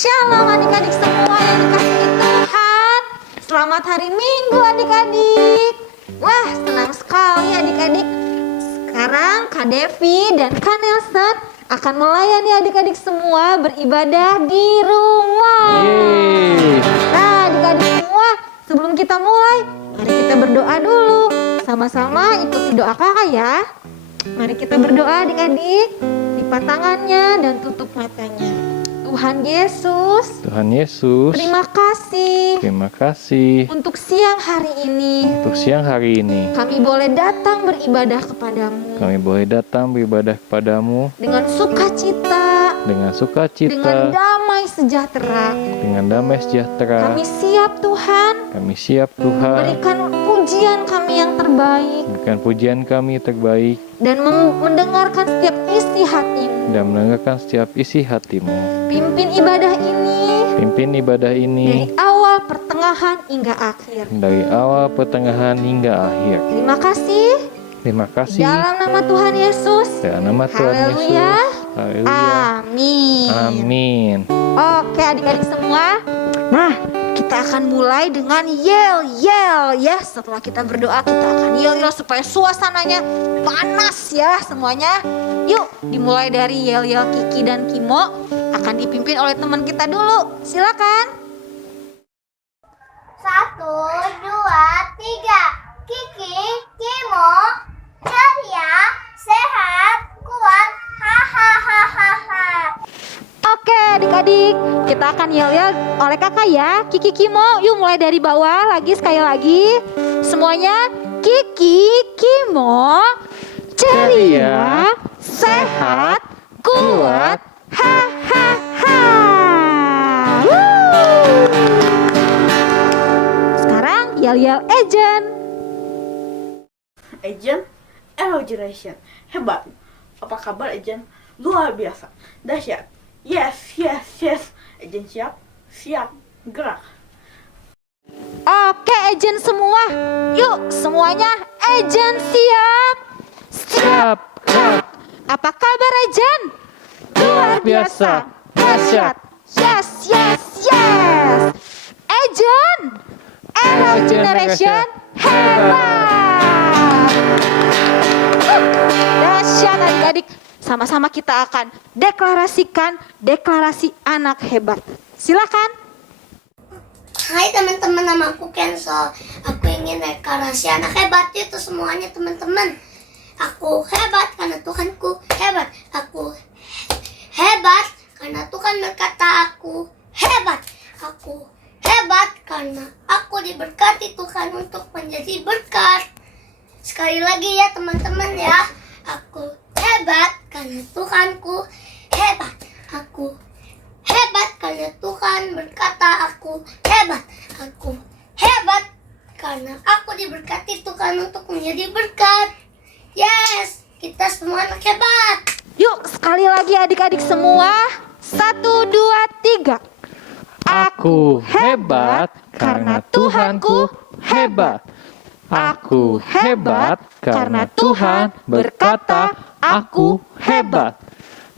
Shalom adik-adik semua yang dikasihi Tuhan. Selamat hari Minggu adik-adik. Wah, senang sekali adik-adik. Sekarang Kak Devi dan Kak Nelson akan melayani adik-adik semua beribadah di rumah. Nah adik-adik semua, sebelum kita mulai, mari kita berdoa dulu. Sama-sama ikuti doa kakak ya. Mari kita berdoa adik-adik. Lipat tangannya dan tutup matanya. Tuhan Yesus, terima kasih untuk siang hari ini. Kami boleh datang beribadah kepadamu dengan sukacita, dengan damai sejahtera. Kami siap Tuhan, berikan pujian kami yang terbaik, dan mendengarkan setiap isi hatimu. Pimpin ibadah ini dari awal, pertengahan, hingga akhir. Terima kasih. Dalam nama Tuhan Yesus. Haleluya. Amin. Oke adik-adik semua. Nah, kita akan mulai dengan yel ya. Setelah kita berdoa, kita akan yel supaya suasananya panas ya semuanya. Yuk, dimulai dari yel Kiki dan Kimo. Akan dipimpin oleh teman kita dulu. Silakan. 1, 2, 3. Kiki, Kimo, ceria, sehat, kuat. Hahaha. Oke adik-adik, kita akan yel oleh kakak ya. Kiki, Kimo, yuk mulai dari bawah lagi, sekali lagi. Semuanya, Kiki, Kimo, ceria, sehat, kuat. Sekarang yel Ejen. Ejen, hello generation. Hebat. Apa kabar Ejen? Luar biasa. Dahsyat. Yes. Ejen siap, gerak. Oke Ejen semua. Yuk semuanya, Ejen siap. Apa kabar Ejen? Luar biasa. Dahsyat. Yes. Ejen, hello generation. Hebat. Dahsyat adik-adik. Sama-sama kita akan deklarasikan deklarasi anak hebat. Silakan. Hai teman-teman, nama aku Kenzo. Aku ingin deklarasi anak hebat itu semuanya teman-teman. Aku hebat karena Tuhanku hebat. Aku hebat karena Tuhan berkata aku hebat. Aku hebat karena aku diberkati Tuhan untuk menjadi berkat. Sekali lagi ya teman-teman ya. Aku hebat karena Tuhanku hebat. Aku hebat karena Tuhan berkata aku hebat. Aku hebat karena aku diberkati Tuhan untuk menjadi berkat. Yes, kita semua anak hebat. Yuk sekali lagi adik-adik semua. 1, 2, 3. Aku hebat karena Tuhanku hebat. Aku hebat karena Tuhan berkata aku hebat.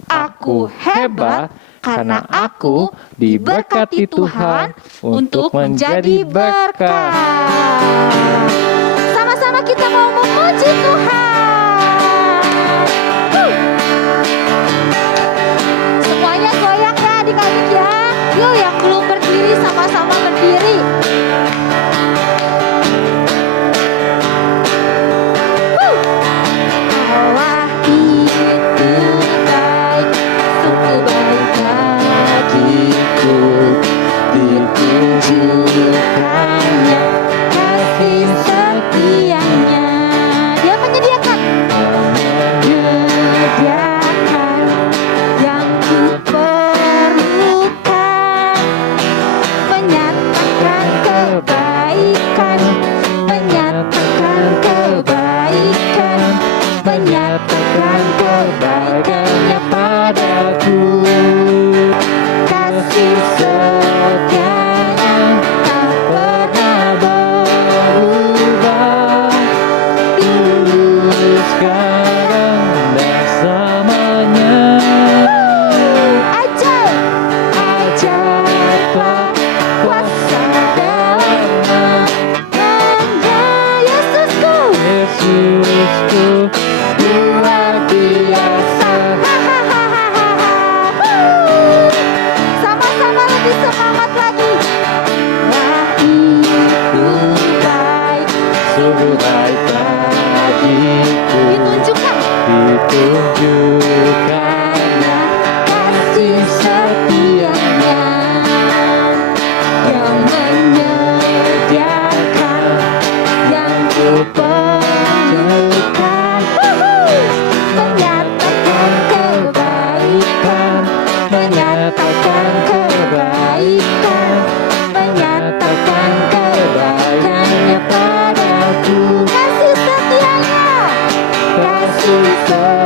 Aku hebat karena aku diberkati Tuhan untuk menjadi berkat. Sama-sama kita mau memuji Tuhan. Semuanya goyang ya adik-adik ya. Yuk yang belum berdiri sama-sama berdiri. Allah itu baik, sungguh baik bagiku. Ditunjukkannya kasih setianya. Dia menyediakan yang kuperlukan, menyatakan kebaikan, menyatakan kebaikannya padaku. Kasih setianya tak pernah berubah, Dulu, sekarang, dan selamanya. ajaib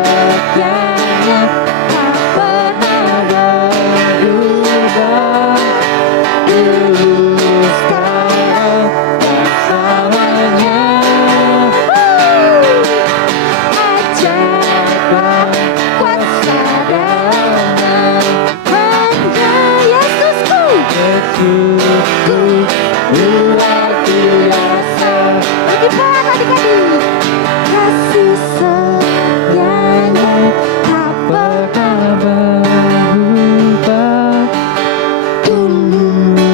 setianya tak pernah berubah. Dulu, sekarang, dan selamanya. Ajaiblah kuasa dalam namanya Yesusku. Yesusku luar biasa. Lagi pelan adik-adik. Kasih setianya tak Pernah berubah. Dulu,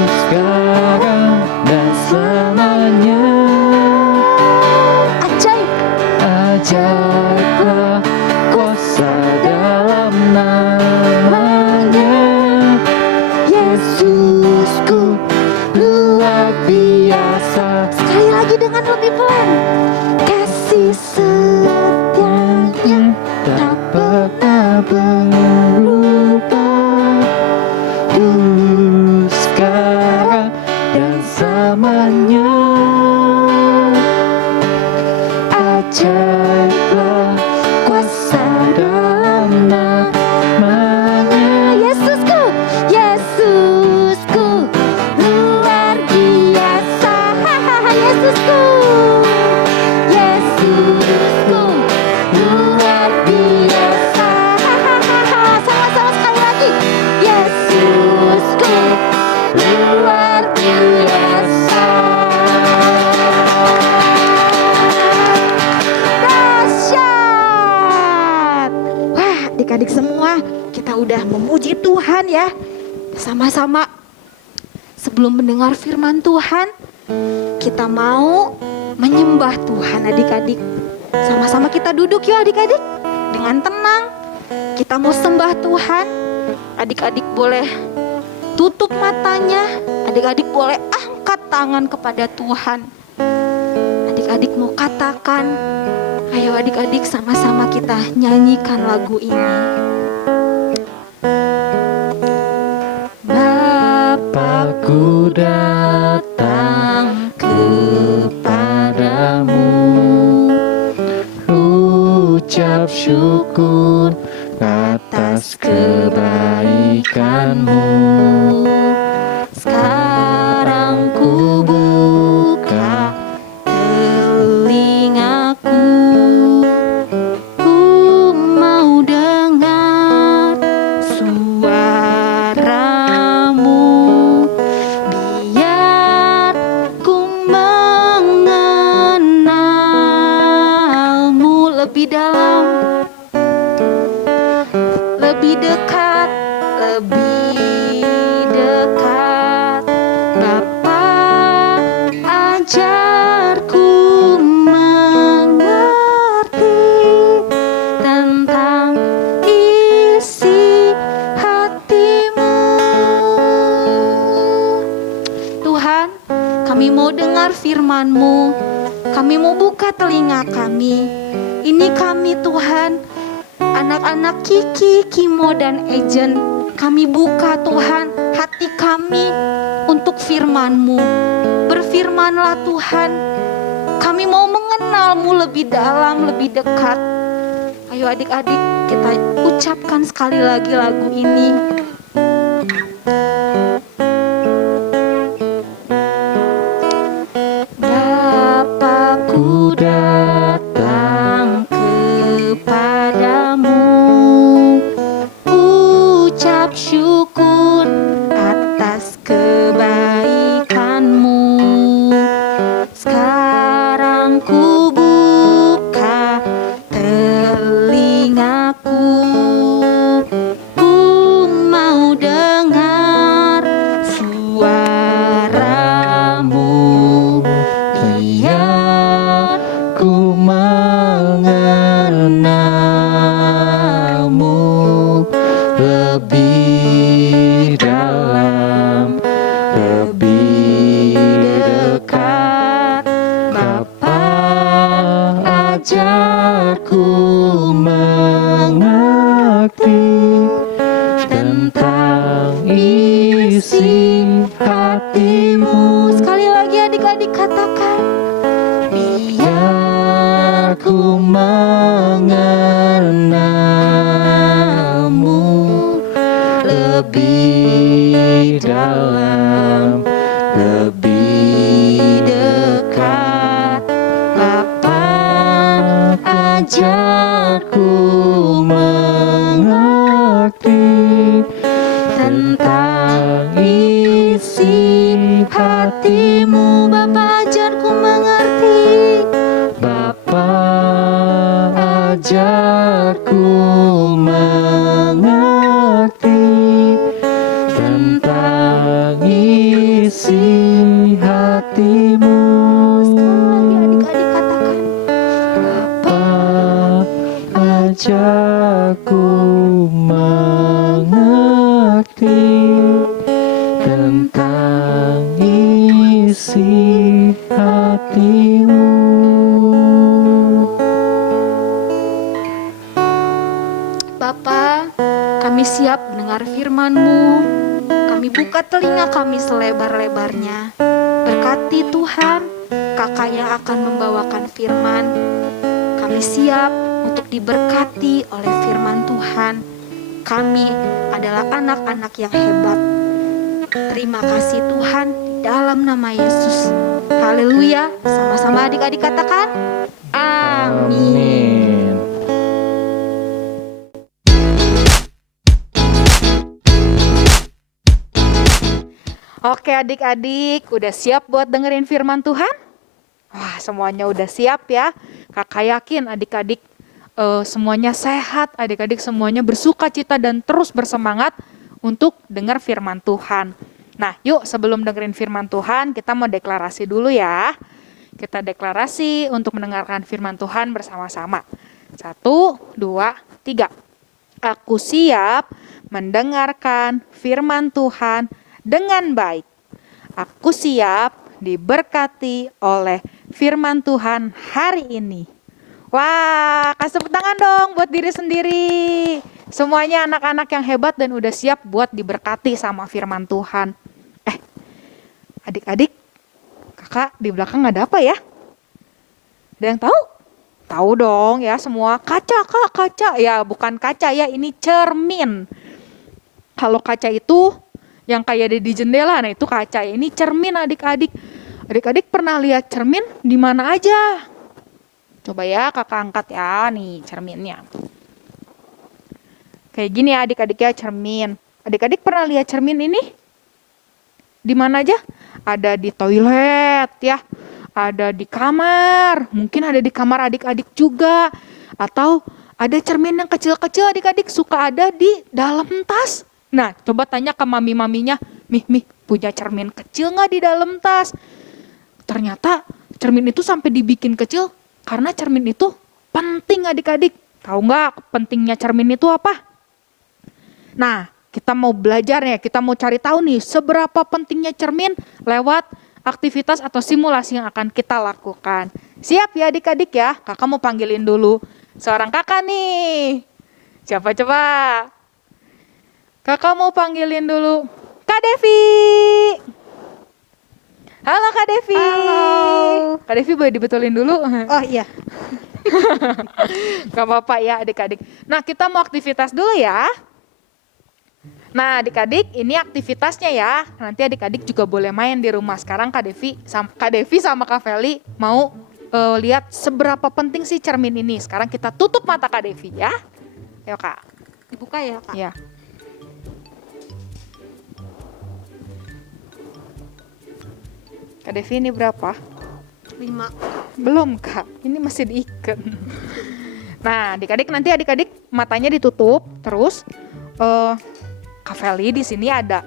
sekarang, dan selamanya. ajaib. Ajaiblah kuasa dalam namanya. Yesusku luar biasa. Sekali lagi dengan lebih pelan. Kasih setianya Tak pernah berubah. Dulu, sekarang, dan selamanya. Ajaiblah kuasa dalam namanya. Yesusku, Yesusku luar biasa. Hahaha, Yesusku, Yesusku luar biasa. Hahaha, sama-sama sekali lagi. Yesusku luar biasa. Dahsyat. Wah, adik-adik semua, kita udah memuji Tuhan ya. Sama-sama. Sebelum mendengar firman Tuhan, kita mau menyembah Tuhan adik-adik. Sama-sama kita duduk yuk adik-adik. Dengan tenang. Kita mau sembah Tuhan. Adik-adik boleh tutup matanya. Adik-adik boleh angkat tangan kepada Tuhan. Adik-adik mau katakan. Ayo adik-adik sama-sama kita nyanyikan lagu ini. Bapakku datang kepadamu, ucap syukur atas kebaikanmu. Sekarang ku buka telingaku, ku mau dengar suaramu, biar ku mengenalmu lebih dalam, lebih dekat, lebih dekat. Bapa, ajarku mengerti tentang isi hatimu. Tuhan, kami mau dengar firman-Mu. Kami mau buka telinga kami. Ini kami Tuhan, anak-anak Kiki, Kimo, dan Ejen. Kami buka Tuhan hati kami untuk firman-Mu. Berfirmanlah Tuhan. Kami mau mengenal-Mu lebih dalam, lebih dekat. Ayo adik-adik kita ucapkan sekali lagi lagu ini. Bapakku datang kepadamu, ucap syukur atas kebaikanmu. Sekarang ku buka telingaku, ku mau dengar suaramu, biar ku mengenalmu lebih dalam, lebih dekat. Bapa, ajarku mengerti tentang isi hatimu. Sekali lagi adik-adik katakan, biar ku mengenal aku mengerti tentang isi hatimu. Sekali lagi adik-adik katakan. Apa aja ku mengerti tentang isi hatimu. Bapa, kami siap mendengar firman-Mu. Kami buka telinga kami selebar-lebarnya. Berkati Tuhan, kakak yang akan membawakan firman. Kami siap untuk diberkati oleh firman Tuhan. Kami adalah anak-anak yang hebat. Terima kasih Tuhan, di dalam nama Yesus. Haleluya. Sama-sama adik-adik katakan, amin. Amin. Oke adik-adik, udah siap buat dengerin firman Tuhan? Wah, semuanya udah siap ya. Kakak yakin adik-adik semuanya sehat, adik-adik semuanya bersuka cita dan terus bersemangat untuk dengar firman Tuhan. Nah, yuk sebelum dengerin firman Tuhan, kita mau deklarasi dulu ya. Kita deklarasi untuk mendengarkan firman Tuhan bersama-sama. 1, 2, 3. Aku siap mendengarkan firman Tuhan dengan baik. Aku siap diberkati oleh firman Tuhan hari ini. Wah, kasih tepuk tangan dong buat diri sendiri. Semuanya anak-anak yang hebat dan udah siap buat diberkati sama firman Tuhan. Adik-adik, kakak di belakang ada apa ya? Ada yang tahu? Tahu dong ya semua. Kaca kak, kaca. Ya bukan kaca ya, ini cermin. Kalau kaca itu yang kayak ada di jendela, nah itu kaca. Ini cermin adik-adik. Adik-adik pernah lihat cermin di mana aja? Coba ya kakak angkat ya, nih cerminnya. Kayak gini ya adik-adik ya cermin. Adik-adik pernah lihat cermin ini? Di mana aja? Ada di toilet ya, ada di kamar. Mungkin ada di kamar adik-adik juga. Atau ada cermin yang kecil-kecil adik-adik suka ada di dalam tas. Nah, coba tanya ke mami-maminya, Mih, punya cermin kecil nggak di dalam tas? Ternyata cermin itu sampai dibikin kecil karena cermin itu penting adik-adik. Tahu nggak pentingnya cermin itu apa? Nah, kita mau belajar ya, kita mau cari tahu nih seberapa pentingnya cermin lewat aktivitas atau simulasi yang akan kita lakukan. Siap ya adik-adik ya? Kakak mau panggilin dulu seorang kakak nih. Siapa coba? Kakak mau panggilin dulu Kak Devi. Halo Kak Devi. Halo. Kak Devi boleh dibetulin dulu? Oh iya. Gak apa-apa ya adik-adik. Nah kita mau aktivitas dulu ya. Nah adik-adik ini aktivitasnya ya. Nanti adik-adik juga boleh main di rumah. Sekarang Kak Devi sama Kak Feli mau lihat seberapa penting sih cermin ini. Sekarang kita tutup mata Kak Devi ya. Ayo Kak. Dibuka ya Kak. Ya. Kak Devi ini berapa? 5. Belum Kak, ini masih diikat. Nah adik-adik nanti adik-adik matanya ditutup. Terus Kak Feli di sini ada.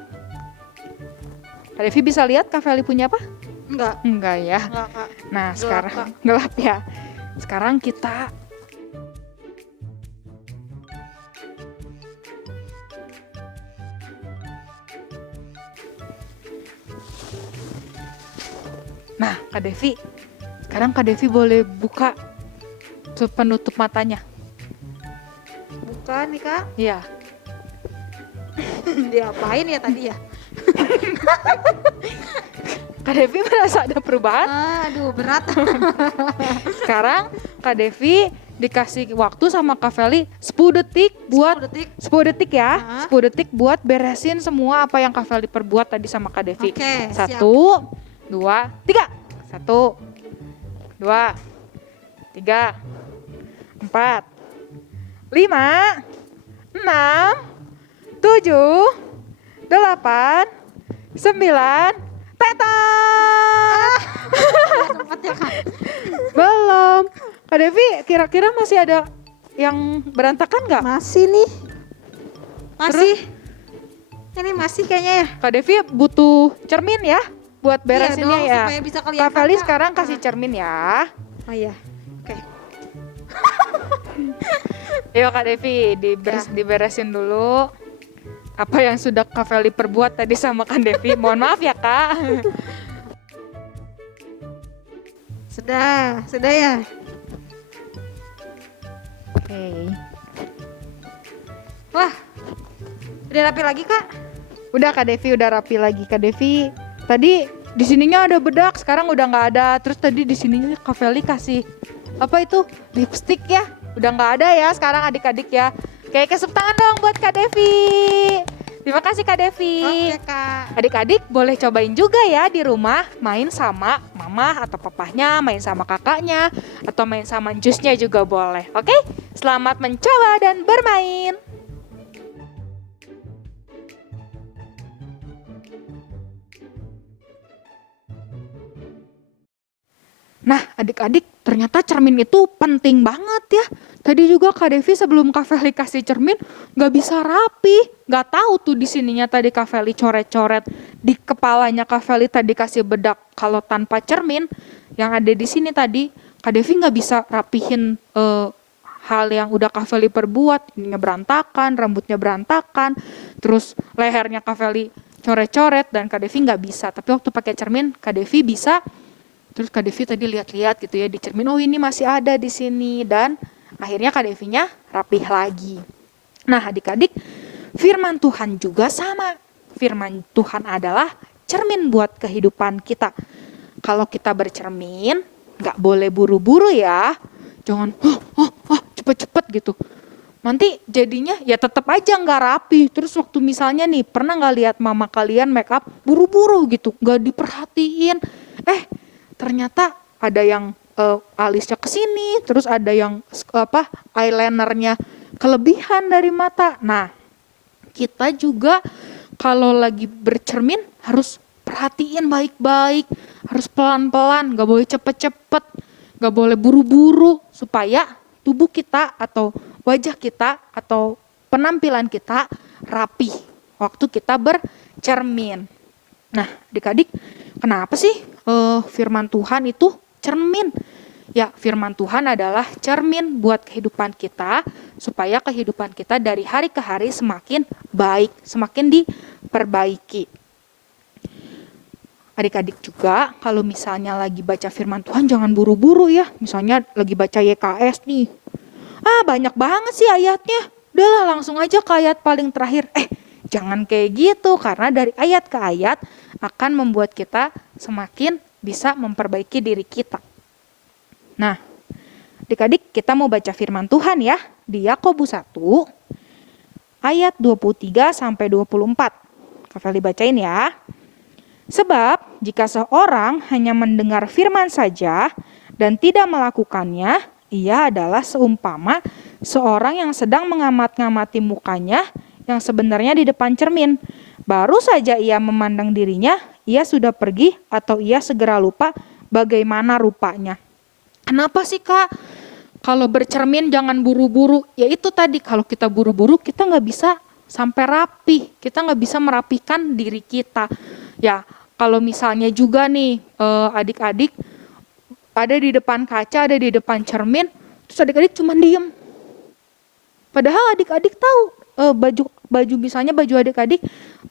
Kak Devi bisa lihat Kak Feli punya apa? Enggak. Enggak ya. Enggak Kak. Nah Gelap, sekarang Kak. gelap ya. Sekarang kita Nah, Kak Devi, sekarang Kak Devi boleh buka penutup matanya. Buka nih Kak. Iya. Diapain ya tadi ya? Kak Devi merasa ada perubahan. Aduh berat. Sekarang Kak Devi dikasih waktu sama Kak Feli 10 detik buat 10 detik. 10 detik ya. Hah? 10 detik buat beresin semua apa yang Kak Feli perbuat tadi sama Kak Devi. Oke, 1, siap. 2, 3. 1, 2, 3, 4, 5, 6, 7, 8, 9, tetot! Sempat ya Kak. Belum. Kak Devi kira-kira masih ada yang berantakan nggak? Masih nih. Masih. Ini masih kayaknya ya. Kak Devi butuh cermin ya buat beresinnya dong, ya. supaya bisa kelihatan, Kak Feli Kak. sekarang kasih cermin ya. Oh iya. Oke. Yuk Kak Devi diberesin dulu apa yang sudah Kak Feli perbuat tadi sama Kak Devi. Mohon maaf ya Kak. Sudah ya. Oke. Wah. Udah rapi lagi, Kak? Udah Kak Devi udah rapi lagi. Kak Devi tadi di sininya ada bedak, sekarang udah nggak ada. Terus tadi di sininya Kak Feli kasih apa itu lipstick ya, udah nggak ada ya sekarang adik-adik ya. Kayak kasih tangan dong buat Kak Devi. Terima kasih Kak Devi. Oke, Kak. Adik-adik boleh cobain juga ya di rumah, main sama mama atau papahnya, main sama kakaknya, atau main sama jusnya juga boleh. Oke, selamat mencoba dan bermain. Nah, adik-adik, ternyata cermin itu penting banget ya. Tadi juga Kak Devi sebelum Kak Feli kasih cermin, nggak bisa rapi. Nggak tahu tuh di sininya tadi Kak Feli coret-coret. Di kepalanya Kak Feli tadi kasih bedak. Kalau tanpa cermin, yang ada di sini tadi, Kak Devi nggak bisa rapihin hal yang udah Kak Feli perbuat. Ininya berantakan, rambutnya berantakan, terus lehernya Kak Feli coret-coret, dan Kak Devi nggak bisa. Tapi waktu pakai cermin, Kak Devi bisa. Terus Kak Devi tadi lihat-lihat gitu ya di cermin, oh ini masih ada di sini, dan akhirnya Kak Devinya rapih lagi. Nah adik-adik, firman Tuhan juga sama. Firman Tuhan adalah cermin buat kehidupan kita. Kalau kita bercermin, nggak boleh buru-buru ya. Jangan cepet-cepet gitu. Nanti jadinya ya tetap aja nggak rapi. Terus waktu misalnya nih, pernah nggak lihat mama kalian make up buru-buru gitu, nggak diperhatiin. Ternyata ada yang alisnya ke sini, terus ada yang eyelinernya kelebihan dari mata. Nah, kita juga kalau lagi bercermin harus perhatiin baik-baik, harus pelan-pelan, nggak boleh cepet-cepet, nggak boleh buru-buru, supaya tubuh kita atau wajah kita atau penampilan kita rapi waktu kita bercermin. Nah, adik-adik, kenapa sih firman Tuhan itu cermin? Ya, firman Tuhan adalah cermin buat kehidupan kita, supaya kehidupan kita dari hari ke hari semakin baik, semakin diperbaiki. Adik-adik juga, kalau misalnya lagi baca firman Tuhan, jangan buru-buru ya. Misalnya lagi baca YKS nih. Banyak banget sih ayatnya. Udahlah, langsung aja ke ayat paling terakhir. Jangan kayak gitu, karena dari ayat ke ayat akan membuat kita semakin bisa memperbaiki diri kita. Nah, adik-adik, kita mau baca firman Tuhan ya, di Yakobus 1 ayat 23 sampai 24. Kak Feli bacain ya. Sebab jika seorang hanya mendengar firman saja dan tidak melakukannya, ia adalah seumpama seorang yang sedang mengamat-ngamati mukanya yang sebenarnya di depan cermin. Baru saja ia memandang dirinya, ia sudah pergi atau ia segera lupa bagaimana rupanya. Kenapa sih Kak? Kalau bercermin jangan buru-buru. Ya itu tadi, kalau kita buru-buru kita nggak bisa sampai rapi. Kita nggak bisa merapikan diri kita. Ya kalau misalnya juga nih adik-adik ada di depan kaca, ada di depan cermin, terus adik-adik cuma diem. Padahal adik-adik tahu baju misalnya baju adik-adik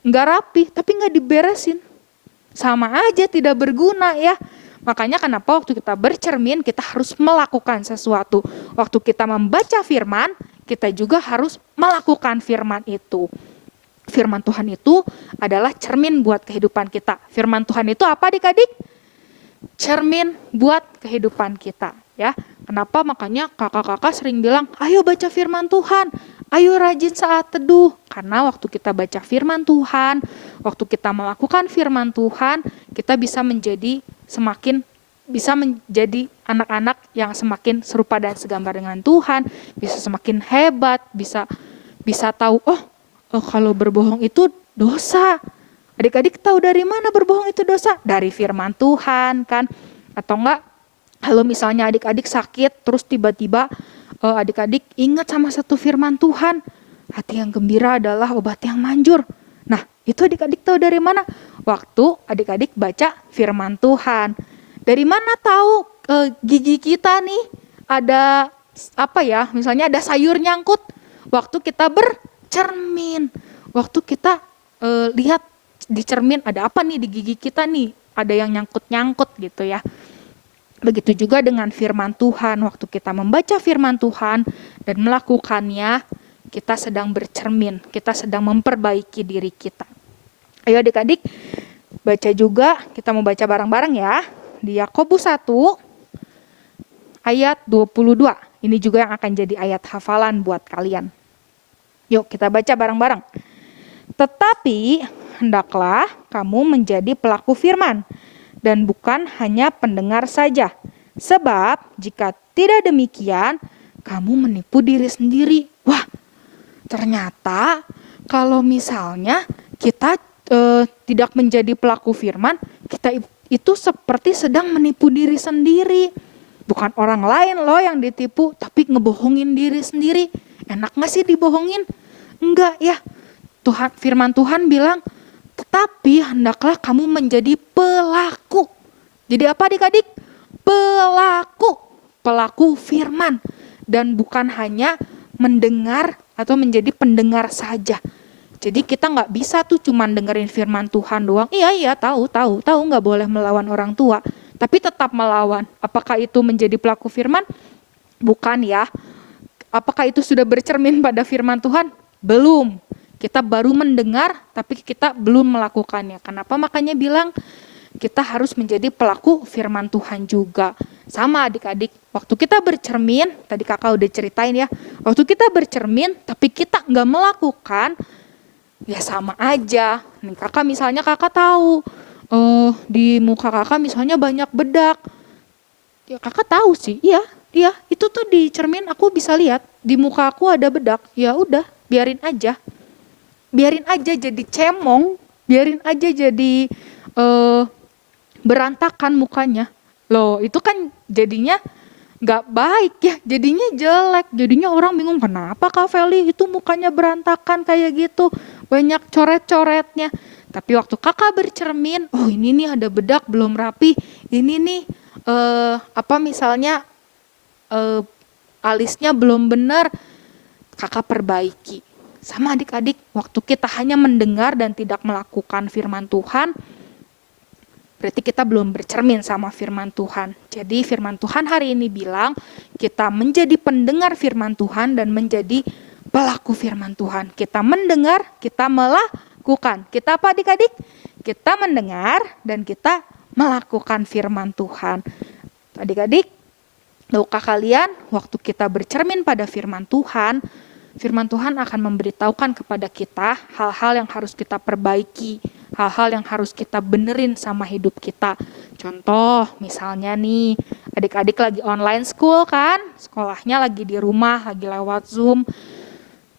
nggak rapi, tapi nggak diberesin, sama aja tidak berguna ya. Makanya kenapa waktu kita bercermin kita harus melakukan sesuatu. Waktu kita membaca firman, kita juga harus melakukan firman itu. Firman Tuhan itu adalah cermin buat kehidupan kita. Firman Tuhan itu apa adik-adik? Cermin buat kehidupan kita ya. Kenapa? Makanya kakak-kakak sering bilang, ayo baca firman Tuhan, ayo rajin saat teduh. Karena waktu kita baca firman Tuhan, waktu kita melakukan firman Tuhan, kita bisa menjadi anak-anak yang semakin serupa dan segambar dengan Tuhan, bisa semakin hebat, bisa tahu, kalau berbohong itu dosa. Adik-adik tahu dari mana berbohong itu dosa? Dari firman Tuhan kan. Atau enggak, kalau misalnya adik-adik sakit terus tiba-tiba adik-adik ingat sama satu firman Tuhan, hati yang gembira adalah obat yang manjur. Nah, itu adik-adik tahu dari mana? Waktu adik-adik baca firman Tuhan. Dari mana tahu gigi kita nih ada apa ya? Misalnya ada sayur nyangkut. Waktu kita bercermin. Waktu kita lihat di cermin ada apa nih di gigi kita nih? Ada yang nyangkut-nyangkut gitu ya. Begitu juga dengan firman Tuhan. Waktu kita membaca firman Tuhan dan melakukannya, kita sedang bercermin, kita sedang memperbaiki diri kita. Ayo adik-adik, baca juga, kita mau baca bareng-bareng ya. Di Yakobus 1 ayat 22. Ini juga yang akan jadi ayat hafalan buat kalian. Yuk kita baca bareng-bareng. Tetapi hendaklah kamu menjadi pelaku firman dan bukan hanya pendengar saja. Sebab jika tidak demikian, kamu menipu diri sendiri. Wah, ternyata kalau misalnya kita tidak menjadi pelaku firman, kita itu seperti sedang menipu diri sendiri. Bukan orang lain loh yang ditipu, tapi ngebohongin diri sendiri. Enak gak sih dibohongin? Enggak ya. Firman Tuhan bilang, tetapi hendaklah kamu menjadi pelaku. Jadi apa adik-adik? Pelaku firman. Dan bukan hanya mendengar atau menjadi pendengar saja. Jadi kita nggak bisa tuh cuman dengerin firman Tuhan doang. Iya tahu nggak boleh melawan orang tua. Tapi tetap melawan. Apakah itu menjadi pelaku firman? Bukan ya. Apakah itu sudah bercermin pada firman Tuhan? Belum. Kita baru mendengar, tapi kita belum melakukannya. Kenapa? Makanya bilang kita harus menjadi pelaku firman Tuhan juga. Sama adik-adik, waktu kita bercermin, tadi kakak udah ceritain ya, waktu kita bercermin, tapi kita nggak melakukan, ya sama aja. Nih kakak tahu, di muka kakak misalnya banyak bedak. Ya kakak tahu sih, iya, itu tuh di cermin aku bisa lihat, di muka aku ada bedak. Ya udah, biarin aja jadi cemong, biarin aja jadi berantakan mukanya. Loh itu kan jadinya gak baik ya, jadinya jelek, jadinya orang bingung kenapa Kak Feli itu mukanya berantakan kayak gitu, banyak coret-coretnya. Tapi waktu kakak bercermin, oh ini nih ada bedak belum rapi, ini nih misalnya alisnya belum benar, kakak perbaiki. Sama adik-adik, waktu kita hanya mendengar dan tidak melakukan firman Tuhan, berarti kita belum bercermin sama firman Tuhan. Jadi firman Tuhan hari ini bilang, kita menjadi pendengar firman Tuhan dan menjadi pelaku firman Tuhan. Kita mendengar, kita melakukan. Kita apa adik-adik? Kita mendengar dan kita melakukan firman Tuhan. Adik-adik, tahukah kalian, waktu kita bercermin pada firman Tuhan akan memberitahukan kepada kita hal-hal yang harus kita perbaiki, hal-hal yang harus kita benerin sama hidup kita. Contoh, misalnya nih, adik-adik lagi online school kan, sekolahnya lagi di rumah, lagi lewat Zoom.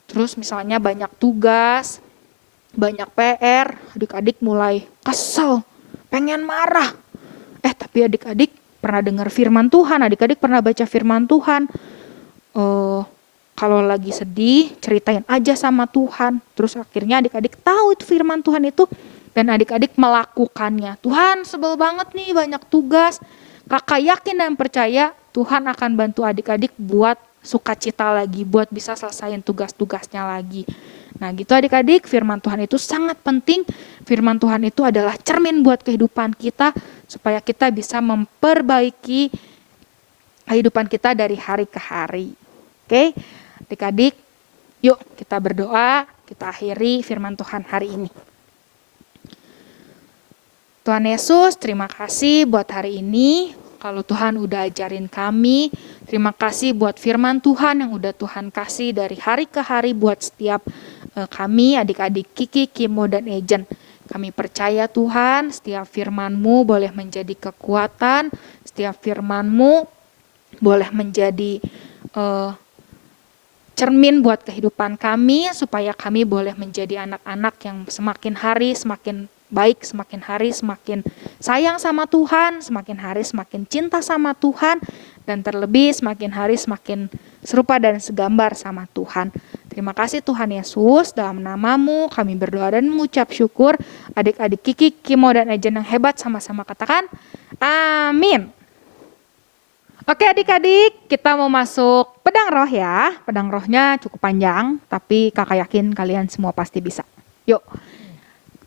Terus misalnya banyak tugas, banyak PR, adik-adik mulai kesel, pengen marah. Tapi adik-adik pernah dengar firman Tuhan, adik-adik pernah baca firman Tuhan. Kalau lagi sedih, ceritain aja sama Tuhan. Terus akhirnya adik-adik tahu itu firman Tuhan itu. Dan adik-adik melakukannya. Tuhan sebel banget nih banyak tugas. Kakak yakin dan percaya Tuhan akan bantu adik-adik buat sukacita lagi. Buat bisa selesaiin tugas-tugasnya lagi. Nah gitu adik-adik, firman Tuhan itu sangat penting. Firman Tuhan itu adalah cermin buat kehidupan kita. Supaya kita bisa memperbaiki kehidupan kita dari hari ke hari. Oke? Adik-adik, yuk kita berdoa, kita akhiri firman Tuhan hari ini. Tuhan Yesus, terima kasih buat hari ini. Kalau Tuhan udah ajarin kami, terima kasih buat firman Tuhan yang udah Tuhan kasih dari hari ke hari buat setiap kami, adik-adik Kiki, Kimo, dan Ejen. Kami percaya Tuhan, setiap firman-Mu boleh menjadi kekuatan, setiap firman-Mu boleh menjadi cermin buat kehidupan kami, supaya kami boleh menjadi anak-anak yang semakin hari semakin baik, semakin hari semakin sayang sama Tuhan, semakin hari semakin cinta sama Tuhan, dan terlebih semakin hari semakin serupa dan segambar sama Tuhan. Terima kasih Tuhan Yesus, dalam namamu kami berdoa dan mengucap syukur. Adik-adik Kiki, Kimo, dan Ejen yang hebat sama-sama katakan amin. Oke adik-adik, kita mau masuk pedang roh ya. Pedang rohnya cukup panjang, tapi kakak yakin kalian semua pasti bisa. Yuk,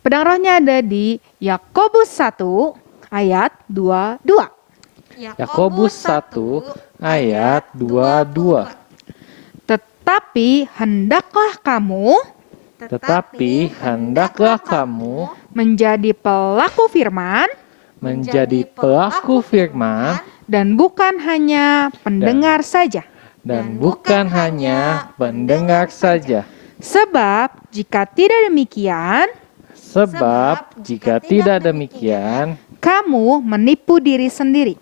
pedang rohnya ada di Yakobus 1 ayat 22. Yakobus 1 ayat 22. Tetapi hendaklah kamu menjadi pelaku firman dan bukan hanya pendengar saja. Sebab jika tidak demikian, kamu menipu diri sendiri.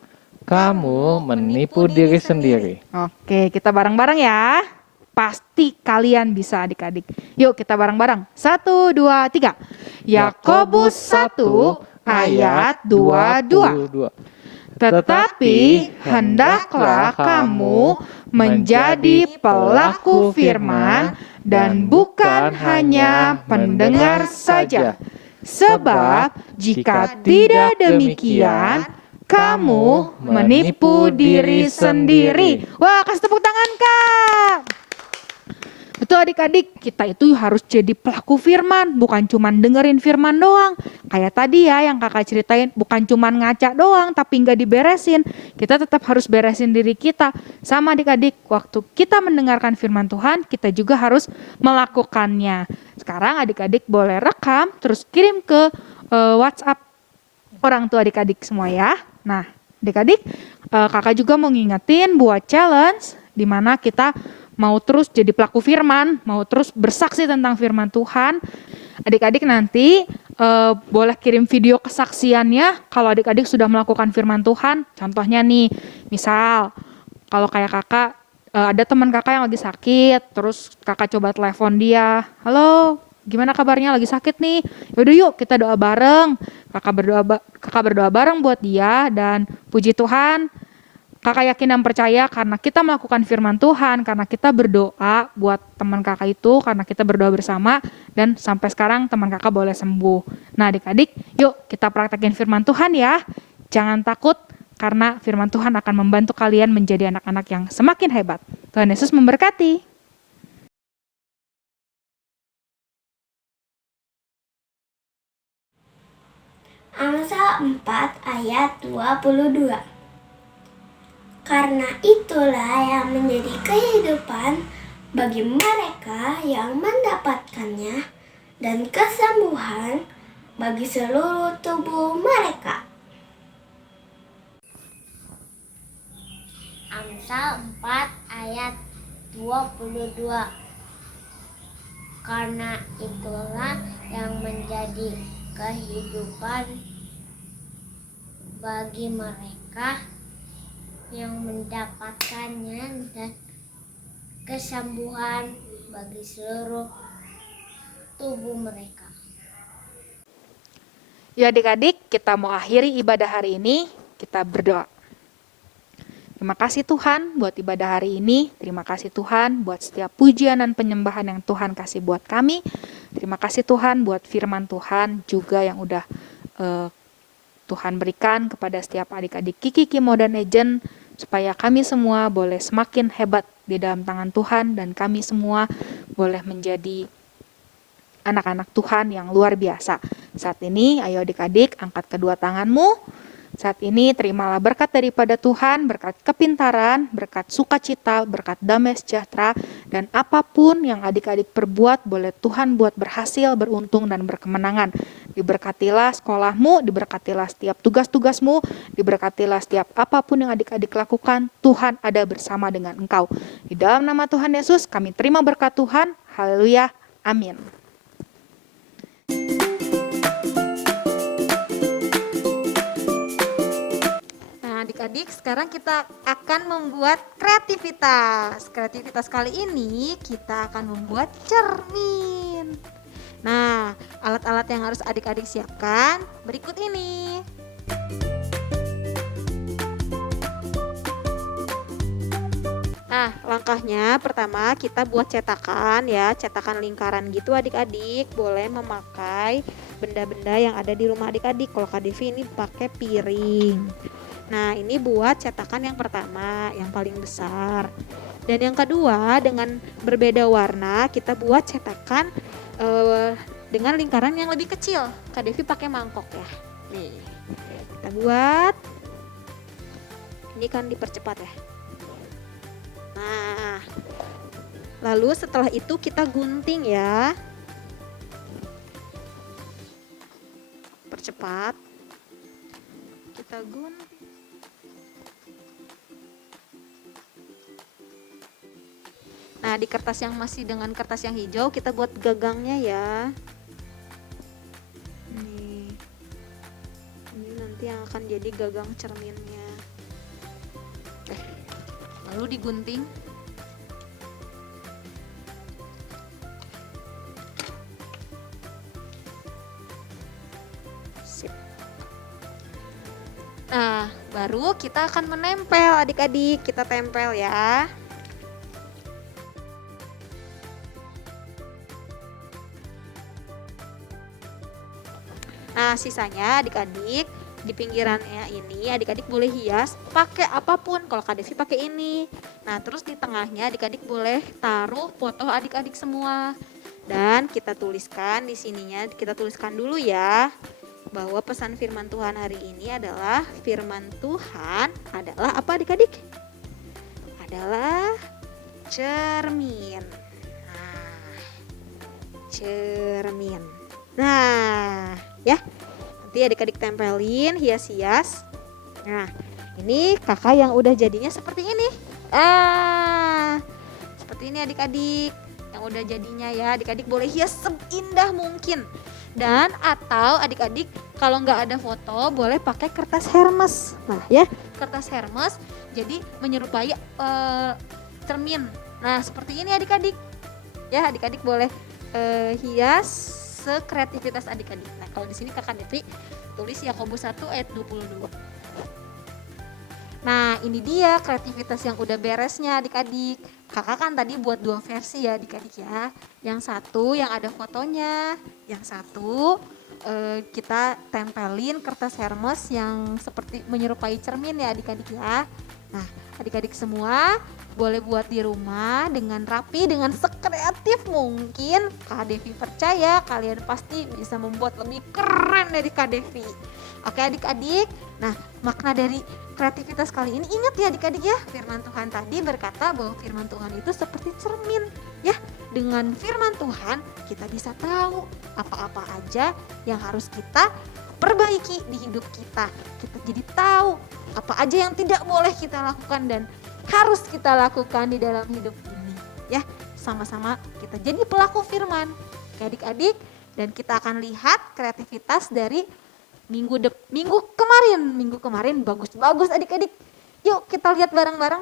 Oke, kita bareng-bareng ya. Pasti kalian bisa adik-adik. Yuk kita bareng-bareng. 1, 2, 3. Yakobus 1 ayat 22. Tetapi hendaklah kamu menjadi pelaku firman dan bukan hanya pendengar saja. Sebab jika tidak demikian, kamu menipu diri sendiri. Wah, kasih tepuk tangan Kak. Betul adik-adik, kita itu harus jadi pelaku firman, bukan cuman dengerin firman doang. Kayak tadi ya yang kakak ceritain, bukan cuman ngaca doang tapi nggak diberesin. Kita tetap harus beresin diri kita. Sama adik-adik, waktu kita mendengarkan firman Tuhan, kita juga harus melakukannya. Sekarang adik-adik boleh rekam, terus kirim ke WhatsApp orang tua adik-adik semua ya. Nah, adik-adik, kakak juga mau ngingetin buat challenge di mana kita mau terus jadi pelaku firman, mau terus bersaksi tentang firman Tuhan. Adik-adik nanti boleh kirim video kesaksiannya kalau adik-adik sudah melakukan firman Tuhan. Contohnya nih, misal kalau kayak kakak, ada teman kakak yang lagi sakit, terus kakak coba telepon dia. Halo, gimana kabarnya, lagi sakit nih? Yaudah yuk kita doa bareng. Kakak berdoa bareng buat dia, dan puji Tuhan, kakak yakin dan percaya karena kita melakukan firman Tuhan, karena kita berdoa buat teman kakak itu, karena kita berdoa bersama, dan sampai sekarang teman kakak boleh sembuh. Nah adik-adik, yuk kita praktekin firman Tuhan ya. Jangan takut, karena firman Tuhan akan membantu kalian menjadi anak-anak yang semakin hebat. Tuhan Yesus memberkati. Amsal 4 ayat 22. Karena itulah yang menjadi kehidupan bagi mereka yang mendapatkannya dan kesembuhan bagi seluruh tubuh mereka. Amsal 4 ayat 22. Karena itulah yang menjadi kehidupan bagi mereka yang mendapatkannya dan kesembuhan bagi seluruh tubuh mereka. Ya adik-adik, kita mau akhiri ibadah hari ini, kita berdoa. Terima kasih Tuhan buat ibadah hari ini. Terima kasih Tuhan buat setiap pujian dan penyembahan yang Tuhan kasih buat kami. Terima kasih Tuhan buat firman Tuhan juga yang udah Tuhan berikan kepada setiap adik-adik Kiki, Kimo, dan Ejen, supaya kami semua boleh semakin hebat di dalam tangan Tuhan, dan kami semua boleh menjadi anak-anak Tuhan yang luar biasa. Saat ini, ayo adik-adik, angkat kedua tanganmu. Saat ini terimalah berkat daripada Tuhan, berkat kepintaran, berkat sukacita, berkat damai sejahtera, dan apapun yang adik-adik perbuat boleh Tuhan buat berhasil, beruntung, dan berkemenangan. Diberkatilah sekolahmu, diberkatilah setiap tugas-tugasmu, diberkatilah setiap apapun yang adik-adik lakukan, Tuhan ada bersama dengan engkau. Di dalam nama Tuhan Yesus kami terima berkat Tuhan, haleluya, amin. Adik-adik, sekarang kita akan membuat kreativitas. Kreativitas kali ini kita akan membuat cermin. Nah, alat-alat yang harus adik-adik siapkan berikut ini. Nah, langkahnya pertama kita buat cetakan ya, cetakan lingkaran gitu adik-adik. Boleh memakai benda-benda yang ada di rumah adik-adik. Kalau Kak Devi ini pakai piring. Nah, ini buat cetakan yang pertama, yang paling besar. Dan yang kedua, dengan berbeda warna, kita buat cetakan dengan lingkaran yang lebih kecil. Kak Devi pakai mangkok ya. Nih, kita buat. Ini kan dipercepat ya. Nah, lalu setelah itu kita gunting ya. Percepat. Kita gunting. Nah, di kertas yang masih dengan kertas yang hijau kita buat gagangnya ya. Nih. Ini nanti yang akan jadi gagang cerminnya. Lalu digunting. Sip. Nah, baru kita akan menempel adik-adik. Kita tempel ya. Nah, sisanya adik-adik di pinggirannya ini adik-adik boleh hias pakai apapun. Kalau Kak Devi pakai ini. Nah, terus di tengahnya adik-adik boleh taruh foto adik-adik semua. Dan kita tuliskan di sininya, kita tuliskan dulu ya, bahwa pesan firman Tuhan hari ini adalah firman Tuhan adalah apa adik-adik? Adalah cermin. Nah, cermin. Nah, ya. Nanti adik-adik tempelin hias-hias. Nah, ini kakak yang udah jadinya seperti ini. Seperti ini adik-adik yang udah jadinya ya. Adik-adik boleh hias seindah mungkin. Dan atau adik-adik kalau nggak ada foto boleh pakai kertas Hermes. Nah ya, kertas Hermes jadi menyerupai cermin. Nah seperti ini adik-adik. Ya adik-adik boleh hias sekreativitas adik-adik. Nah, kalau di sini Kakak Devi tulis Yakobus 1 ayat 22. Nah, ini dia kreativitas yang udah beresnya adik-adik. Kakak kan tadi buat 2 versi ya adik-adik ya. Yang satu yang ada fotonya, yang satu kita tempelin kertas Hermes yang seperti menyerupai cermin ya adik-adik ya. Nah, adik-adik semua boleh buat di rumah dengan rapi, dengan sekreatif mungkin. Kak Devi percaya kalian pasti bisa membuat lebih keren dari Kak Devi. Oke adik-adik, nah makna dari kreativitas kali ini ingat ya adik-adik ya. Firman Tuhan tadi berkata bahwa firman Tuhan itu seperti cermin ya. Dengan firman Tuhan kita bisa tahu apa-apa aja yang harus kita perbaiki di hidup kita. Kita jadi tahu apa aja yang tidak boleh kita lakukan dan harus kita lakukan di dalam hidup ini ya. Sama-sama kita jadi pelaku firman adik-adik, dan kita akan lihat kreativitas dari minggu kemarin bagus-bagus adik-adik. Yuk kita lihat bareng-bareng.